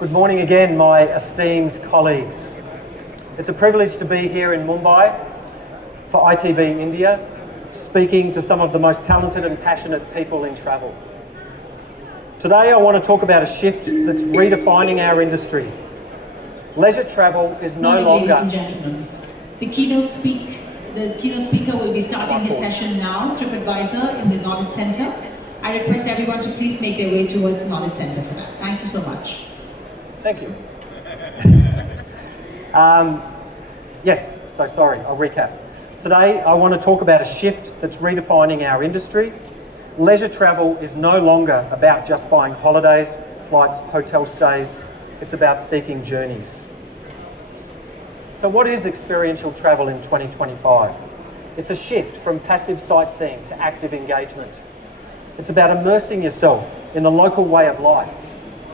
Good morning again, my esteemed colleagues. It's a privilege to be here in Mumbai for ITB India, speaking to some of the most talented and passionate people in travel. Today I want to talk about a shift that's redefining our industry. Leisure travel is no longer... Ladies and gentlemen, the keynote speaker will be starting his session now, TripAdvisor in the Knowledge Center. I request everyone to please make their way towards the Knowledge Center for that. Thank you so much. Thank you. Yes, so sorry, I'll recap. Today I want to talk about a shift that's redefining our industry. Leisure travel is no longer about just buying holidays, flights, hotel stays. It's about seeking journeys. So what is experiential travel in 2025? It's a shift from passive sightseeing to active engagement. It's about immersing yourself in the local way of life,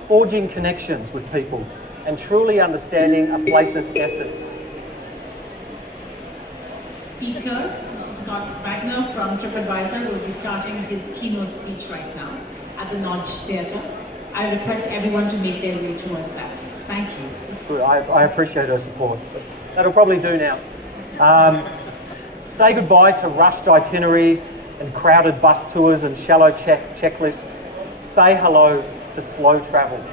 forging connections with people, and truly understanding a place's essence. Speaker, Mr. Scott Wagner from TripAdvisor will be starting his keynote speech right now at the Knowledge Theatre. I request everyone to make their way towards that. Thank you. That's good. I appreciate her support. That'll probably do now. Say goodbye to rushed itineraries and crowded bus tours and shallow checklists. Say hello to slow travel.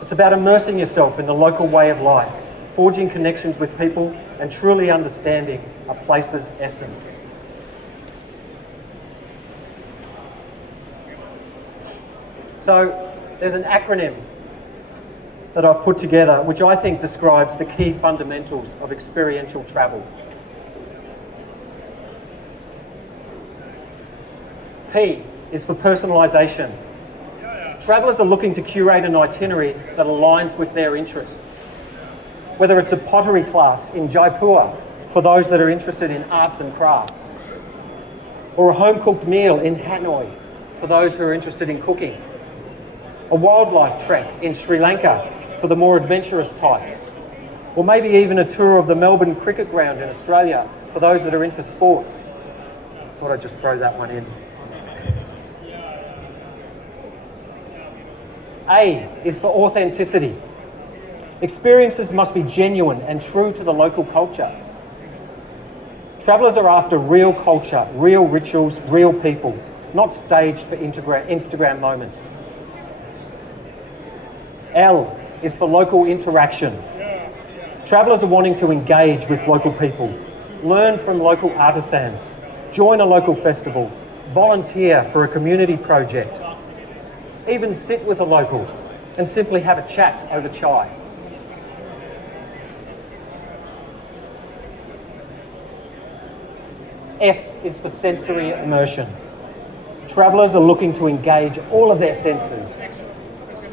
It's about immersing yourself in the local way of life, forging connections with people, and truly understanding a place's essence. So there's an acronym that I've put together which I think describes the key fundamentals of experiential travel. P is for personalisation. Travellers are looking to curate an itinerary that aligns with their interests. Whether it's a pottery class in Jaipur for those that are interested in arts and crafts, or a home-cooked meal in Hanoi for those who are interested in cooking, a wildlife trek in Sri Lanka for the more adventurous types, or maybe even a tour of the Melbourne cricket ground in Australia for those that are into sports. Thought I'd just throw that one in. A is for authenticity. Experiences must be genuine and true to the local culture. Travellers are after real culture, real rituals, real people, not staged for Instagram moments. L is for local interaction. Travellers are wanting to engage with local people, learn from local artisans, join a local festival, volunteer for a community project, even sit with a local and simply have a chat over chai. S is for sensory immersion. Travellers are looking to engage all of their senses.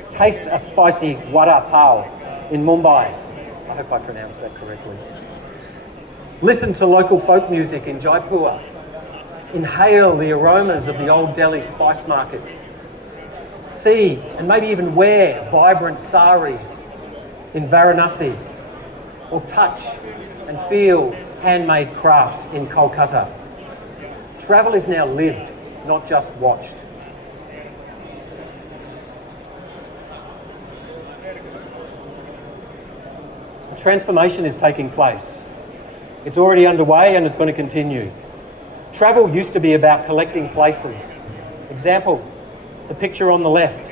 Taste a spicy vada pav in Mumbai. I hope I pronounced that correctly. Listen to local folk music in Jaipur. Inhale the aromas of the old Delhi spice market. See and maybe even wear vibrant saris in Varanasi, or touch and feel handmade crafts in Kolkata. Travel is now lived, not just watched. A transformation is taking place. It's already underway and it's going to continue. Travel used to be about collecting places. Example, the picture on the left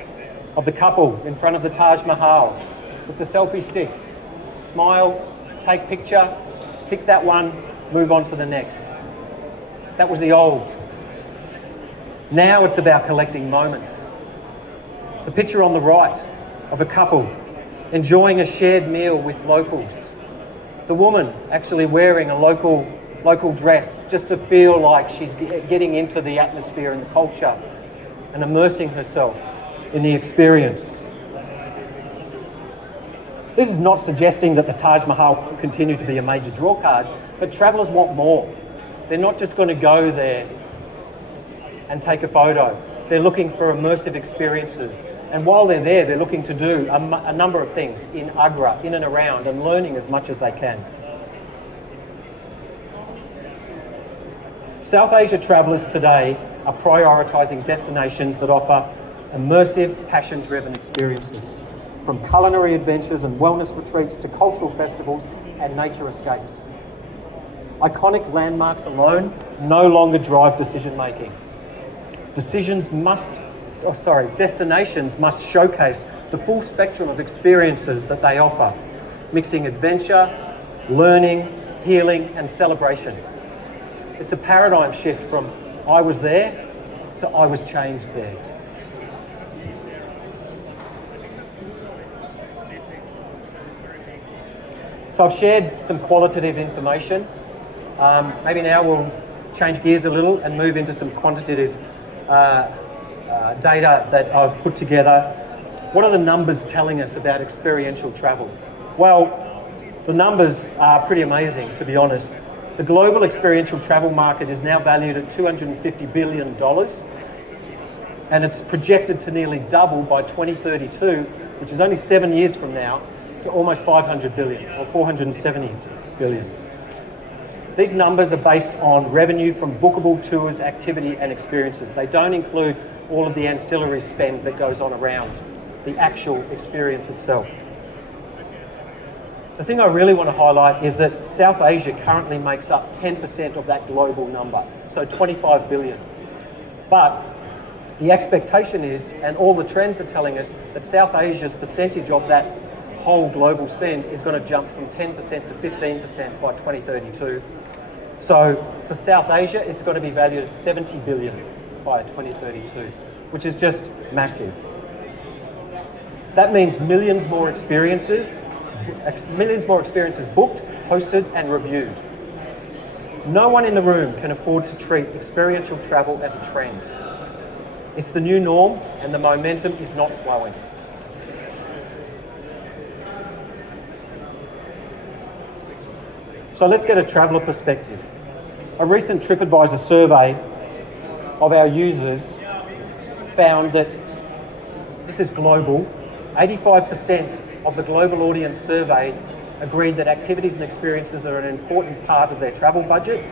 of the couple in front of the Taj Mahal with the selfie stick. Smile, take picture, tick that one, move on to the next. That was the old. Now it's about collecting moments. The picture on the right of a couple enjoying a shared meal with locals. The woman actually wearing a local dress just to feel like she's getting into the atmosphere and the culture and immersing herself in the experience. This is not suggesting that the Taj Mahal will continue to be a major draw card, but travellers want more. They're not just going to go there and take a photo. They're looking for immersive experiences. And while they're there, they're looking to do a number of things in Agra, in and around, and learning as much as they can. South Asia travellers today are prioritising destinations that offer immersive, passion-driven experiences, from culinary adventures and wellness retreats to cultural festivals and nature escapes. Iconic landmarks alone no longer drive decision-making. Destinations must showcase the full spectrum of experiences that they offer, mixing adventure, learning, healing, and celebration. It's a paradigm shift from I was there to I was changed there. So I've shared some qualitative information. Maybe now we'll change gears a little and move into some quantitative data that I've put together. What are the numbers telling us about experiential travel? Well, the numbers are pretty amazing, to be honest. The global experiential travel market is now valued at $250 billion, and it's projected to nearly double by 2032, which is only 7 years from now, to almost 500 billion or 470 billion. These numbers are based on revenue from bookable tours, activity and experiences. They don't include all of the ancillary spend that goes on around the actual experience itself. The thing I really want to highlight is that South Asia currently makes up 10% of that global number, so 25 billion. But the expectation is, and all the trends are telling us, that South Asia's percentage of that whole global spend is going to jump from 10% to 15% by 2032. So for South Asia, it's going to be valued at 70 billion by 2032, which is just massive. That means millions more experiences booked, hosted and reviewed. No one in the room can afford to treat experiential travel as a trend. It's the new norm and the momentum is not slowing. So let's get a traveller perspective. A recent TripAdvisor survey of our users found that, this is global, 85% of the global audience surveyed agreed that activities and experiences are an important part of their travel budget,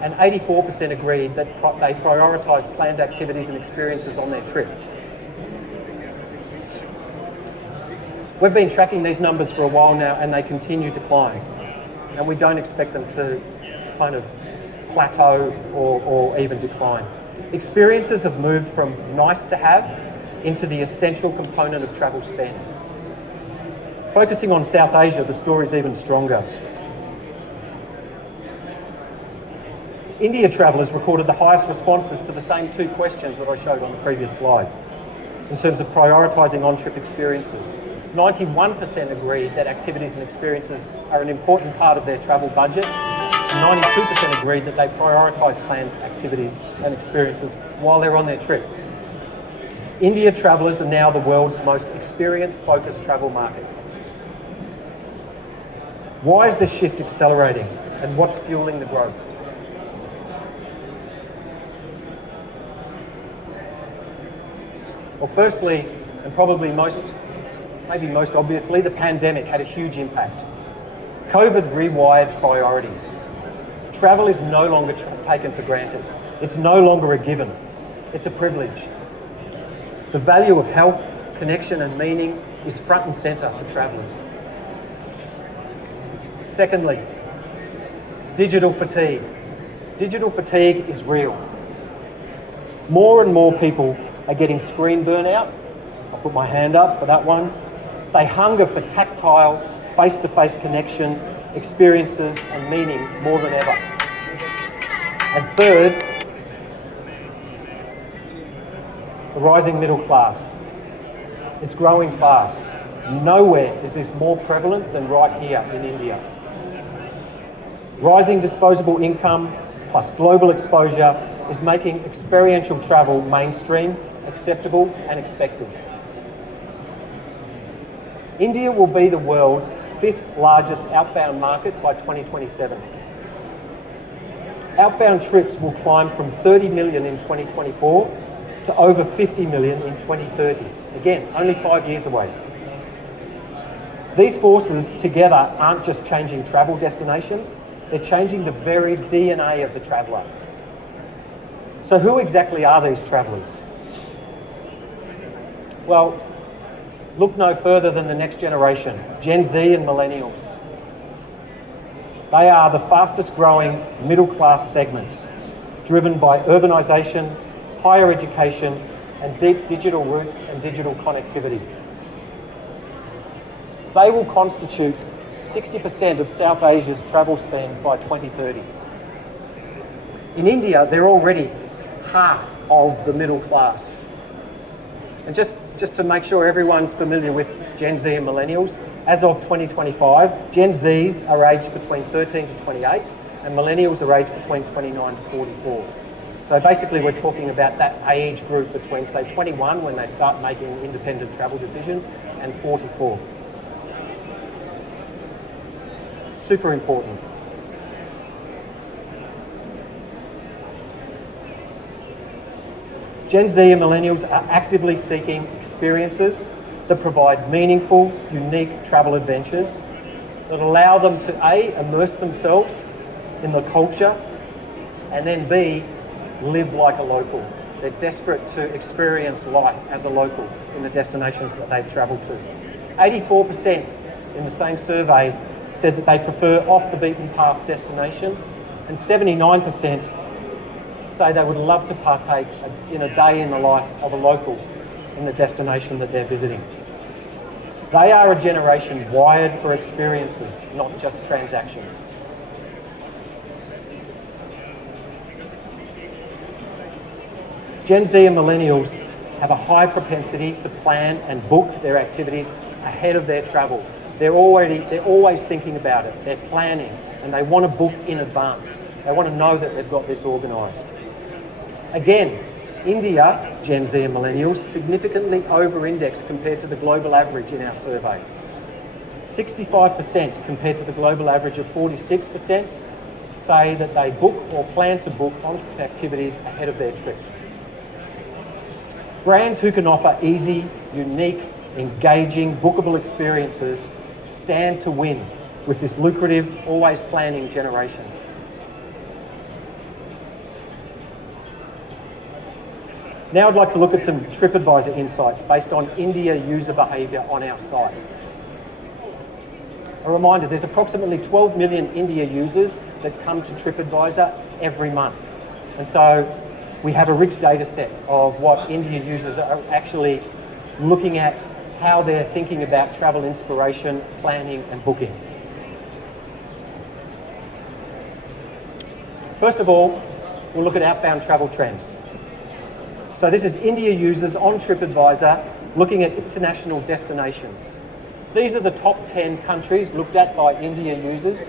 and 84% agreed that they prioritise planned activities and experiences on their trip. We've been tracking these numbers for a while now and they continue to climb, and we don't expect them to kind of plateau or even decline. Experiences have moved from nice to have into the essential component of travel spend. Focusing on South Asia, the story is even stronger. India travellers recorded the highest responses to the same two questions that I showed on the previous slide in terms of prioritising on-trip experiences. 91% agreed that activities and experiences are an important part of their travel budget, and 92% agreed that they prioritise planned activities and experiences while they're on their trip. India travellers are now the world's most experience-focused travel market. Why is this shift accelerating, and what's fueling the growth? Well, firstly, and probably maybe most obviously, the pandemic had a huge impact. COVID rewired priorities. Travel is no longer taken for granted. It's no longer a given. It's a privilege. The value of health, connection and meaning is front and centre for travellers. Secondly, digital fatigue. Digital fatigue is real. More and more people are getting screen burnout. I'll put my hand up for that one. They hunger for tactile, face-to-face connection, experiences and meaning more than ever. And third, the rising middle class. It's growing fast. Nowhere is this more prevalent than right here in India. Rising disposable income plus global exposure is making experiential travel mainstream, acceptable and expected. India will be the world's 5th largest outbound market by 2027. Outbound trips will climb from 30 million in 2024 to over 50 million in 2030. Again, only 5 years away. These forces together aren't just changing travel destinations, they're changing the very DNA of the traveller. So who exactly are these travellers? Well, look no further than the next generation, Gen Z and millennials. They are the fastest growing middle class segment, driven by urbanisation, higher education, and deep digital roots and digital connectivity. They will constitute 60% of South Asia's travel spend by 2030. In India, they're already half of the middle class. And just to make sure everyone's familiar with Gen Z and millennials, as of 2025, Gen Zs are aged between 13 to 28 and millennials are aged between 29 to 44. So basically we're talking about that age group between, say, 21 when they start making independent travel decisions and 44. Super important. Gen Z and millennials are actively seeking experiences that provide meaningful, unique travel adventures that allow them to A, immerse themselves in the culture, and then B, live like a local. They're desperate to experience life as a local in the destinations that they've travelled to. 84% in the same survey said that they prefer off the beaten path destinations, and 79% say they would love to partake in a day in the life of a local in the destination that they're visiting. They are a generation wired for experiences, not just transactions. Gen Z and millennials have a high propensity to plan and book their activities ahead of their travel. They're always thinking about it, they're planning, and they want to book in advance. They want to know that they've got this organised. Again, India, Gen Z and millennials, significantly over-index compared to the global average in our survey. 65% compared to the global average of 46% say that they book or plan to book on-trip activities ahead of their trip. Brands who can offer easy, unique, engaging, bookable experiences stand to win with this lucrative, always planning generation. Now I'd like to look at some TripAdvisor insights based on India user behaviour on our site. A reminder, there's approximately 12 million India users that come to TripAdvisor every month. And so we have a rich data set of what India users are actually looking at, how they're thinking about travel inspiration, planning and booking. First of all, we'll look at outbound travel trends. So this is India users on TripAdvisor looking at international destinations. These are the top 10 countries looked at by India users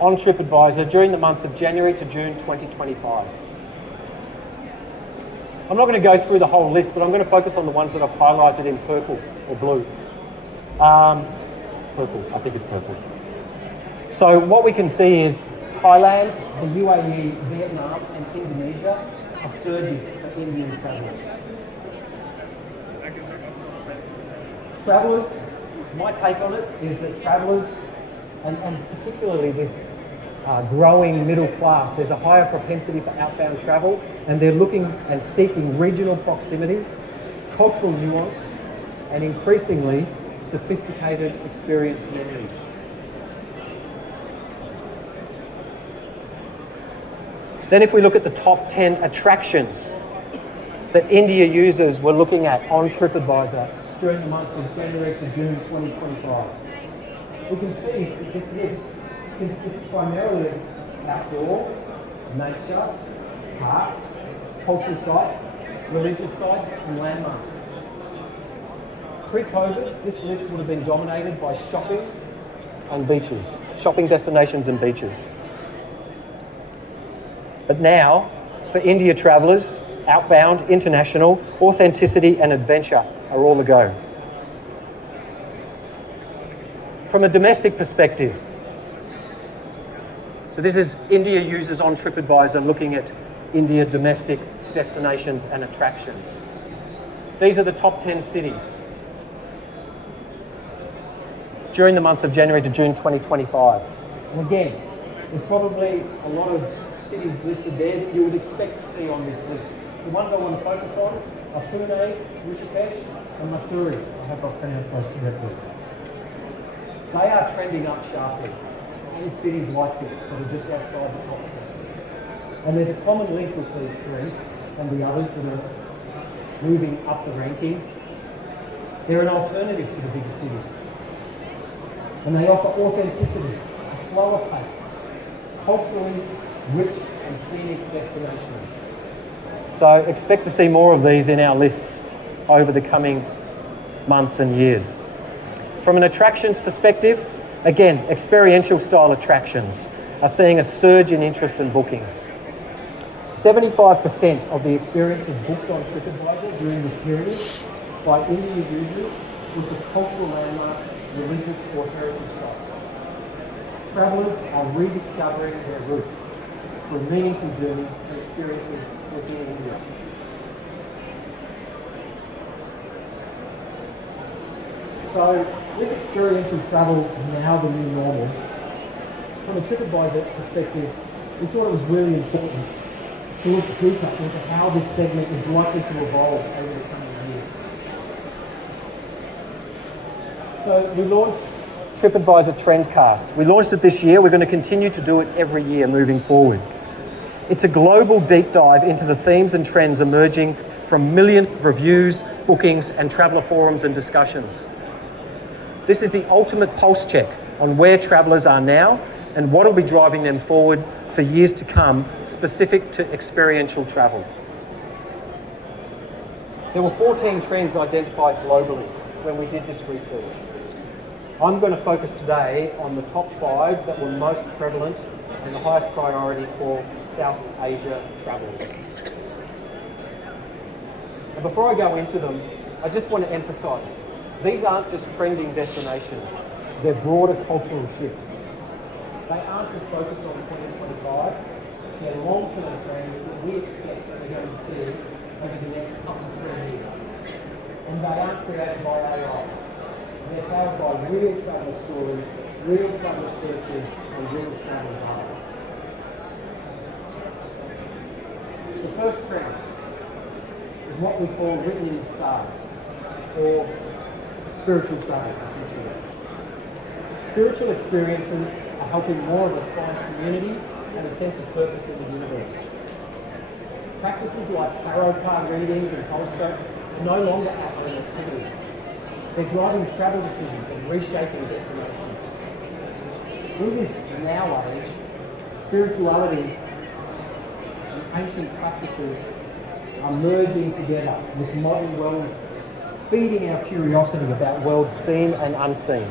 on TripAdvisor during the months of January to June 2025. I'm not going to go through the whole list, but I'm going to focus on the ones that I've highlighted in purple or blue. Purple, I think it's purple. So what we can see is Thailand, the UAE, Vietnam and Indonesia are surging for Indian travellers. Travellers, my take on it is that travellers, and particularly this growing middle class, there's a higher propensity for outbound travel, and they're looking and seeking regional proximity, cultural nuance, and increasingly sophisticated experience memories. Then if we look at the top 10 attractions that India users were looking at on TripAdvisor during the months of January to June 2025, we can see that this list consists primarily of outdoor, nature, parks, cultural sites, religious sites and landmarks. Pre-COVID, this list would have been dominated by shopping and beaches, shopping destinations and beaches. But now, for India travellers, outbound, international, authenticity and adventure are all the go. From a domestic perspective, so this is India users on TripAdvisor looking at India domestic destinations and attractions. These are the top 10 cities during the months of January to June 2025. And again, there's probably a lot of cities listed there that you would expect to see on this list. The ones I want to focus on are Pune, Rishikesh, and Mathuri. I hope I've pronounced those correctly. They are trending up sharply in cities like this that are just outside the top 10. And there's a common link with these three and the others that are moving up the rankings. They're an alternative to the bigger cities. And they offer authenticity, a slower pace, culturally rich and scenic destinations. So expect to see more of these in our lists over the coming months and years. From an attractions perspective, again, experiential style attractions are seeing a surge in interest and bookings. 75% of the experiences booked on TripAdvisor during this period by Indian users were for cultural landmarks, religious or heritage sites. Travellers are rediscovering their roots through meaningful journeys and experiences within India. So, with experiential travel now the new normal, from a TripAdvisor perspective, we thought it was really important to look deeper into how this segment is likely to evolve over the coming years. So we launched TripAdvisor Trendcast. We launched it this year. We're going to continue to do it every year moving forward. It's a global deep dive into the themes and trends emerging from millions of reviews, bookings, and traveller forums and discussions. This is the ultimate pulse check on where travellers are now and what will be driving them forward for years to come, specific to experiential travel. There were 14 trends identified globally when we did this research. I'm going to focus today on the top 5 that were most prevalent and the highest priority for South Asia travellers. And before I go into them, I just want to emphasise, these aren't just trending destinations, they're broader cultural shifts. They aren't just focused on 2025, they're long-term trends that we expect that we're going to see over the next up to 3 years. And they aren't created by AI. They're powered by real travel stories, real travel searches, and real travel data. The first trend is what we call written in the stars, or spiritual travel, essentially. Spiritual experiences are helping more of us find community and a sense of purpose in the universe. Practices like tarot card readings and horoscopes are no longer at-home activities. They're driving travel decisions and reshaping destinations. In this now age, spirituality and ancient practices are merging together with modern wellness, feeding our curiosity about worlds seen and unseen.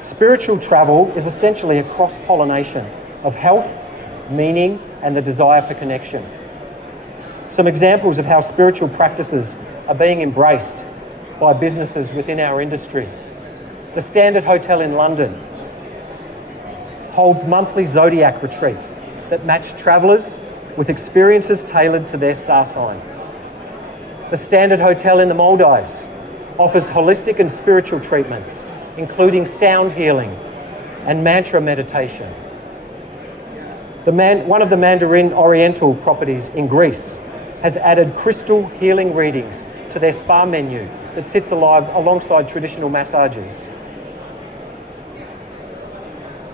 Spiritual travel is essentially a cross-pollination of health, meaning, and the desire for connection. Some examples of how spiritual practices are being embraced by businesses within our industry. The Standard Hotel in London holds monthly zodiac retreats that match travellers with experiences tailored to their star sign. The Standard Hotel in the Maldives offers holistic and spiritual treatments, including sound healing and mantra meditation. One of the Mandarin Oriental properties in Greece has added crystal healing readings to their spa menu that sits alongside traditional massages.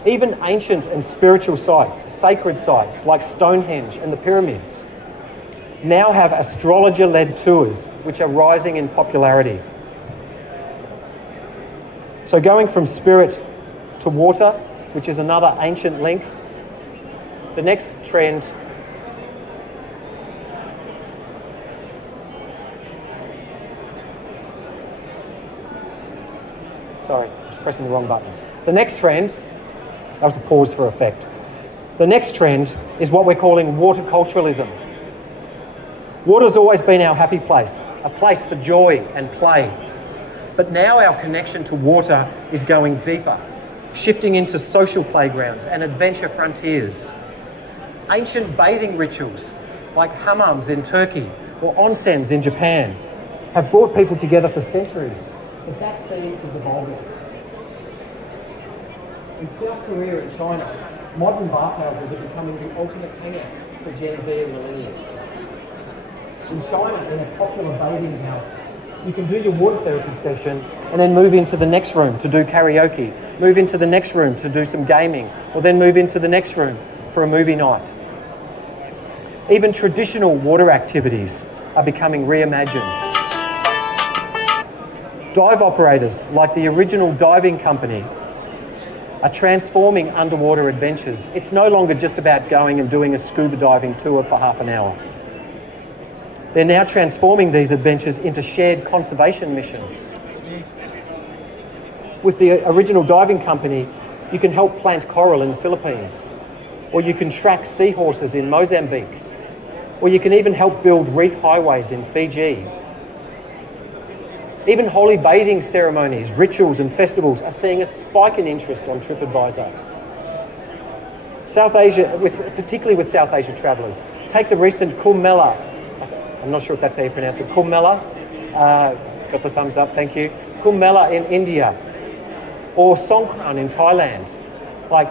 Even ancient and spiritual sites, sacred sites like Stonehenge and the pyramids, now have astrologer-led tours which are rising in popularity. So going from spirit to water, which is another ancient link, the next trend sorry, I was pressing the wrong button. The next trend, that was a pause for effect. The next trend is what we're calling waterculturalism. Water's always been our happy place, a place for joy and play. But now our connection to water is going deeper, shifting into social playgrounds and adventure frontiers. Ancient bathing rituals like hammams in Turkey or onsens in Japan have brought people together for centuries, but that scene is evolving. In South Korea and China, Modern bathhouses are becoming the ultimate hangout for Gen Z and millennials. In China, in a popular bathing house, you can do your water therapy session and then move into the next room to do karaoke, move into the next room to do some gaming, or then move into the next room for a movie night. Even traditional water activities are becoming reimagined. Dive operators, like the original diving company, are transforming underwater adventures. It's no longer just about going and doing a scuba diving tour for half an hour. They're now transforming these adventures into shared conservation missions. With the original diving company, you can help plant coral in the Philippines, or you can track seahorses in Mozambique, or you can even help build reef highways in Fiji. Even holy bathing ceremonies, rituals and festivals are seeing a spike in interest on TripAdvisor. South Asia, particularly with South Asia travellers, take the recent Kumbh Mela. I'm not sure if that's how you pronounce it. Kumbh Mela, got the thumbs up, thank you. Kumbh Mela in India, or Songkran in Thailand,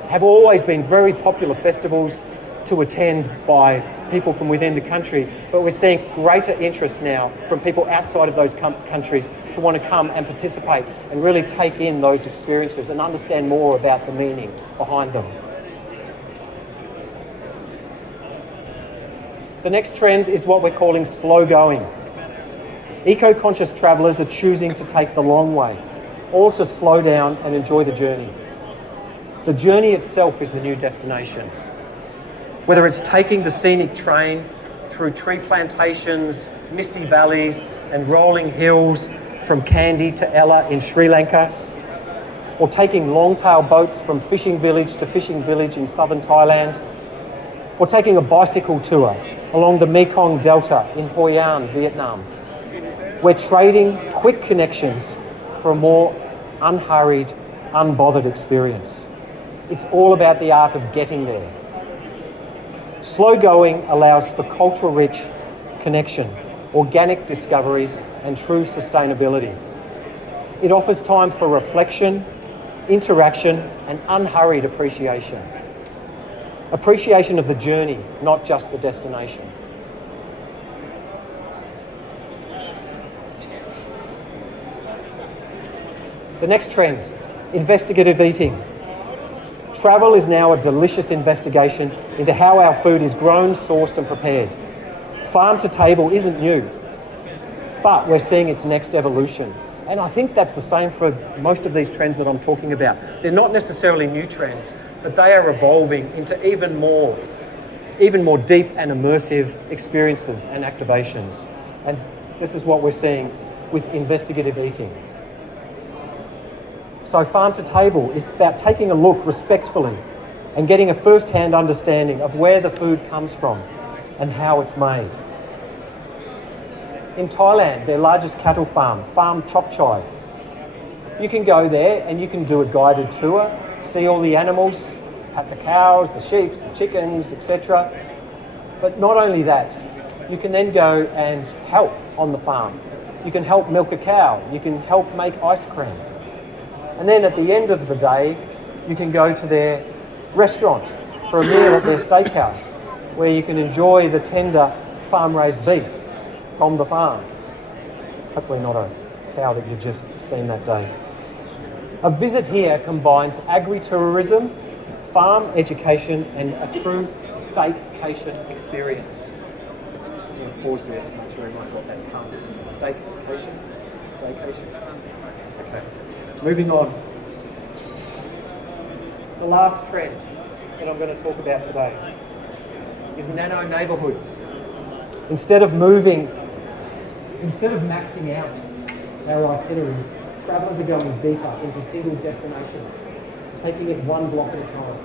have always been very popular festivals to attend by people from within the country, but we're seeing greater interest now from people outside of those countries to want to come and participate and really take in those experiences and understand more about the meaning behind them. The next trend is what we're calling slow going. Eco-conscious travellers are choosing to take the long way, or to slow down and enjoy the journey. The journey itself is the new destination. Whether it's taking the scenic train through tree plantations, misty valleys and rolling hills from Kandy to Ella in Sri Lanka, or taking long-tail boats from fishing village to fishing village in southern Thailand, or taking a bicycle tour along the Mekong Delta in Hoi An, Vietnam. We're trading quick connections for a more unhurried, unbothered experience. It's all about the art of getting there. Slow going allows for culture-rich connection, organic discoveries, and true sustainability. It offers time for reflection, interaction, and unhurried appreciation. Appreciation of the journey, not just the destination. The next trend, investigative eating. Travel is now a delicious investigation into how our food is grown, sourced and prepared. Farm to table isn't new, but we're seeing its next evolution. And I think that's the same for most of these trends that I'm talking about. They're not necessarily new trends, but they are evolving into even more deep and immersive experiences and activations. And this is what we're seeing with investigative eating. So farm to table is about taking a look respectfully and getting a first-hand understanding of where the food comes from and how it's made. In Thailand, their largest cattle farm, Farm Chok Chai. You can go there and you can do a guided tour, see all the animals, pat the cows, the sheep, the chickens, etc. But not only that, you can then go and help on the farm. You can help milk a cow, you can help make ice cream. And then at the end of the day, you can go to their restaurant for a meal at their steakhouse, where you can enjoy the tender farm-raised beef from the farm. Hopefully not a cow that you've just seen that day. A visit here combines agri-tourism, farm education, and a true staycation experience. I'm going to pause there to make sure everyone got that pun. Staycation? Okay. Moving on. The last trend that I'm going to talk about today is nano neighbourhoods. Instead of maxing out our itineraries, travellers are going deeper into single destinations, taking it one block at a time.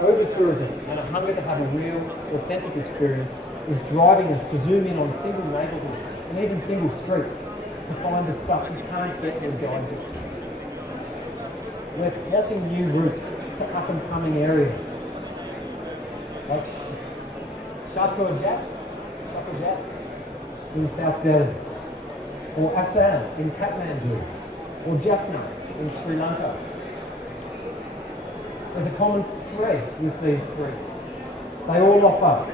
Over-tourism and a hunger to have a real, authentic experience is driving us to zoom in on single neighbourhoods and even single streets to find the stuff you can't get in guidebooks. We're plotting new routes to up-and-coming areas like Chateau Jat in South Delhi, or Assam in Kathmandu, or Jaffna in Sri Lanka. There's a common thread with these three. They all offer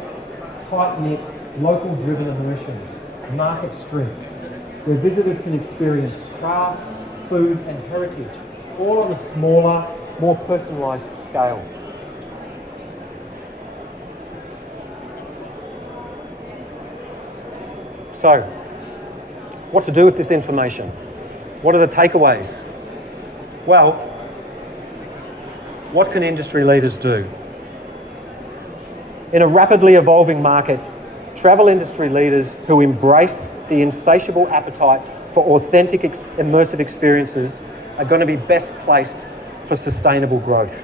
tight-knit, local-driven immersions, market strips, where visitors can experience crafts, food and heritage, all on a smaller, more personalised scale. So, what to do with this information? What are the takeaways? Well, what can industry leaders do? In a rapidly evolving market, travel industry leaders who embrace the insatiable appetite for authentic, immersive experiences are going to be best placed for sustainable growth.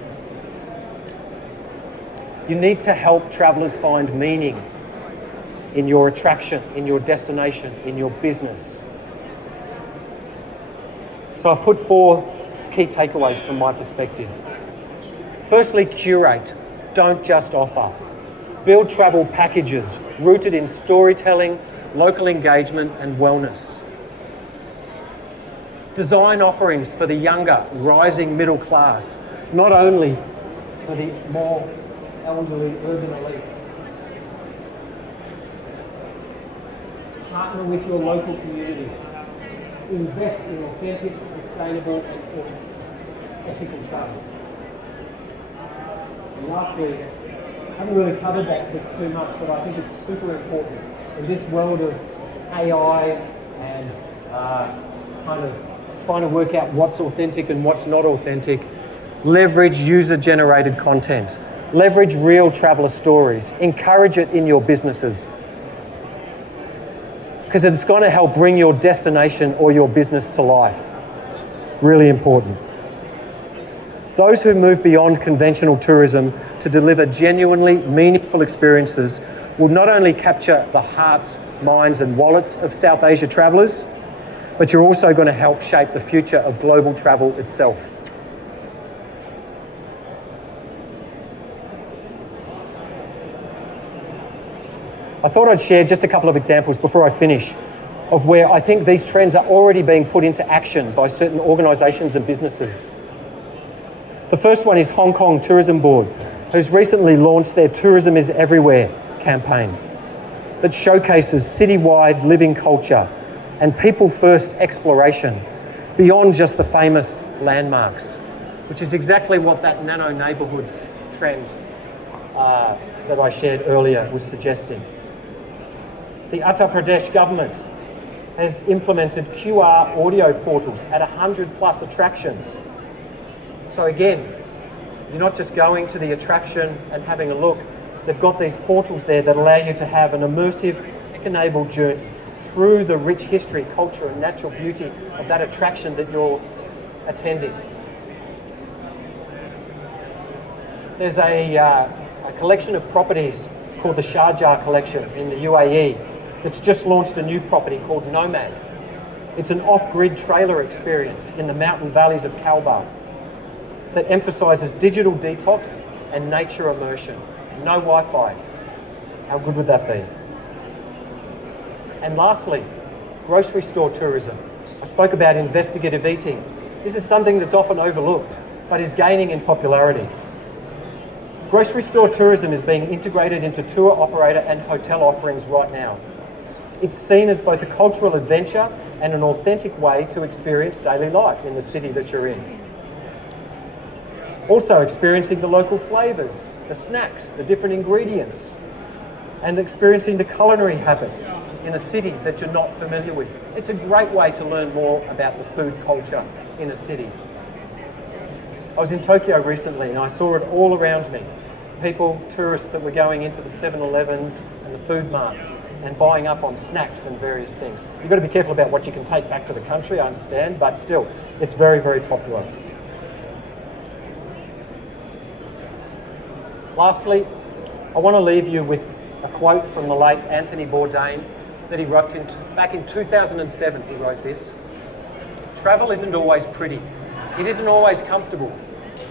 You need to help travellers find meaning in your attraction, in your destination, in your business. So I've put 4 key takeaways from my perspective. Firstly, curate, don't just offer. Build travel packages rooted in storytelling, local engagement and wellness. Design offerings for the younger, rising middle class, not only for the more elderly urban elites. Partner with your local community. Invest in authentic, sustainable and ethical travel. And lastly, I haven't really covered that too much, but I think it's super important. In this world of AI and kind of trying to work out what's authentic and what's not authentic, leverage user-generated content. Leverage real traveller stories. Encourage it in your businesses, because it's going to help bring your destination or your business to life. Really important. Those who move beyond conventional tourism to deliver genuinely meaningful experiences will not only capture the hearts, minds and wallets of South Asia travellers, but you're also going to help shape the future of global travel itself. I thought I'd share just a couple of examples before I finish of where I think these trends are already being put into action by certain organisations and businesses. The first one is Hong Kong Tourism Board, who's recently launched their Tourism is Everywhere campaign that showcases citywide living culture and people-first exploration beyond just the famous landmarks, which is exactly what that nano neighbourhoods trend that I shared earlier was suggesting. The Uttar Pradesh government has implemented QR audio portals at 100 plus attractions. So again, you're not just going to the attraction and having a look. They've got these portals there that allow you to have an immersive, tech-enabled journey through the rich history, culture and natural beauty of that attraction that you're attending. There's a collection of properties called the Sharjah Collection in the UAE that's just launched a new property called Nomad. It's an off-grid trailer experience in the mountain valleys of Kalbar that emphasises digital detox and nature immersion. No Wi-Fi. How good would that be? And lastly, grocery store tourism. I spoke about investigative eating. This is something that's often overlooked, but is gaining in popularity. Grocery store tourism is being integrated into tour operator and hotel offerings right now. It's seen as both a cultural adventure and an authentic way to experience daily life in the city that you're in. Also experiencing the local flavours, the snacks, the different ingredients, and experiencing the culinary habits in a city that you're not familiar with. It's a great way to learn more about the food culture in a city. I was in Tokyo recently and I saw it all around me. People, tourists that were going into the 7-Elevens and the food marts and buying up on snacks and various things. You've got to be careful about what you can take back to the country, I understand, but still, it's very, very popular. Lastly, I want to leave you with a quote from the late Anthony Bourdain that he wrote back in 2007. He wrote this: "Travel isn't always pretty. It isn't always comfortable.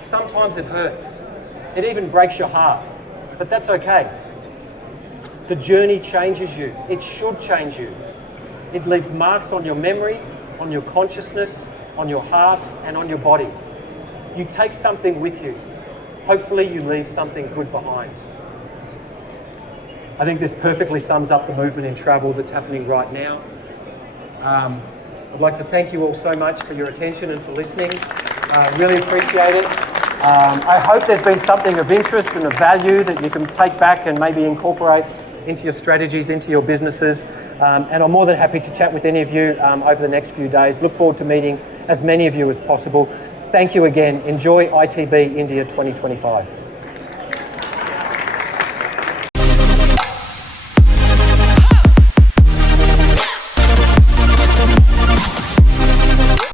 Sometimes it hurts. It even breaks your heart. But that's okay. The journey changes you. It should change you. It leaves marks on your memory, on your consciousness, on your heart, and on your body. You take something with you. hopefully you leave something good behind. I think this perfectly sums up the movement in travel that's happening right now. I'd like to thank you all so much for your attention and for listening. Really appreciate it. I hope there's been something of interest and of value that you can take back and maybe incorporate into your strategies, into your businesses. And I'm more than happy to chat with any of you over the next few days. Look forward to meeting as many of you as possible. Thank you again. Enjoy ITB India 2025.